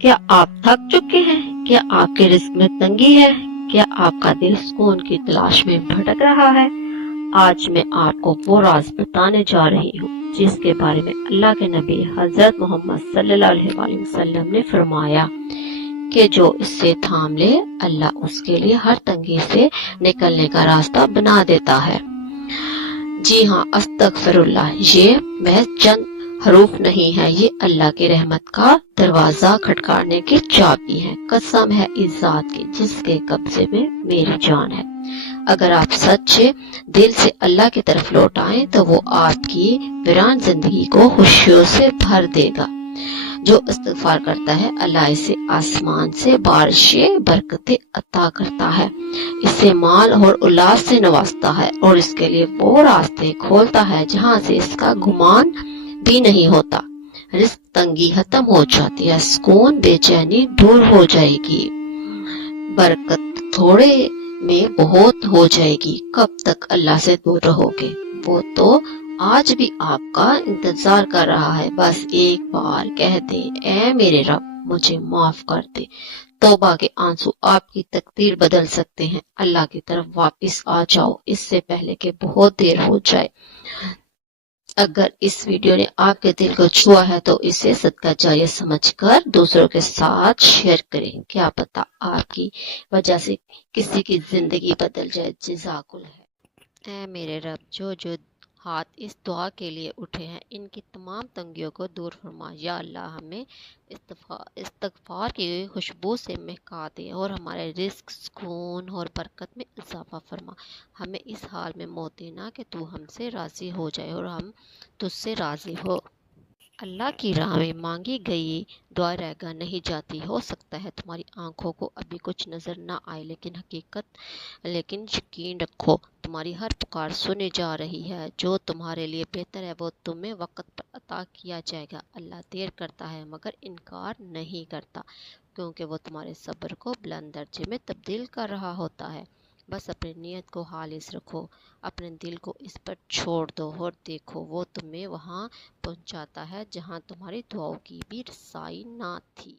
क्या आप थक चुके हैं? क्या आपके रिस्क में तंगी है? क्या आपका दिल सुकून की तलाश में भटक रहा है? आज मैं आपको वो राज बताने जा रही हूँ जिसके बारे में अल्लाह के नबी हजरत मोहम्मद सल्लल्लाहु अलैहि वसल्लम ने फरमाया कि जो इससे थाम ले, अल्लाह उसके लिए हर तंगी से निकलने का रास्ता बना देता है। जी हाँ, अस्तगफिरुल्लाह, ये महज चंद हरूफ नहीं है, ये अल्लाह की रहमत का दरवाजा खटखटाने की चाबी है। कसम है इस जात की जिसके कब्जे में मेरी जान है। अगर आप सच्चे दिल से अल्लाह की तरफ लौट आए तो वो आपकी वीरान जिंदगी को खुशियों से भर देगा। जो इस्तिगफार करता है, अल्लाह इसे आसमान से बारिशें बरकतें अता करता है, इसे माल और औलाद से नवाजता है और इसके लिए वो रास्ते खोलता है जहाँ से इसका गुमान भी नहीं होता। रिस्क तंगी खत्म हो जाती है, सुकून बेचैनी दूर हो जाएगी, बरकत थोड़े में बहुत हो जाएगी। कब तक अल्लाह से दूर रहोगे? वो तो आज भी आपका इंतजार कर रहा है। बस एक बार कह दे, ऐ मेरे रब मुझे माफ कर दे। तौबा के आंसू आपकी तकदीर बदल सकते हैं। अल्लाह की तरफ वापस आ जाओ, इससे पहले कि बहुत देर हो जाए। अगर इस वीडियो ने आपके दिल को छुआ है तो इसे सदका जारिया समझकर दूसरों के साथ शेयर करें। क्या पता आपकी वजह से किसी की जिंदगी बदल जाए। जज़ाकुल है। ऐ मेरे रब, जो हाथ इस दुआ के लिए उठे हैं, इनकी तमाम तंगियों को दूर फरमा। या अल्लाह, हमें इस्तगफार की खुशबू से महका दे और हमारे रिस्क, सुकून और बरकत में इजाफा फरमा। हमें इस हाल में मौत देना कि तू हमसे राज़ी हो जाए और हम तुझसे राज़ी हो। अल्लाह की राह में मांगी गई दुआ रहगा नहीं जाती। हो सकता है तुम्हारी आंखों को अभी कुछ नज़र ना आए, लेकिन यकीन रखो, तुम्हारी हर पुकार सुनी जा रही है। जो तुम्हारे लिए बेहतर है वो तुम्हें वक्त पर अता किया जाएगा। अल्लाह देर करता है मगर इनकार नहीं करता, क्योंकि वो तुम्हारे सब्र को बुलंद दर्जे में तब्दील कर रहा होता है। बस अपनी नीयत को खालिस रखो, अपने दिल को इस पर छोड़ दो और देखो वो तुम्हें वहाँ पहुँचाता है जहाँ तुम्हारी दुआओं की भी रसाई ना थी।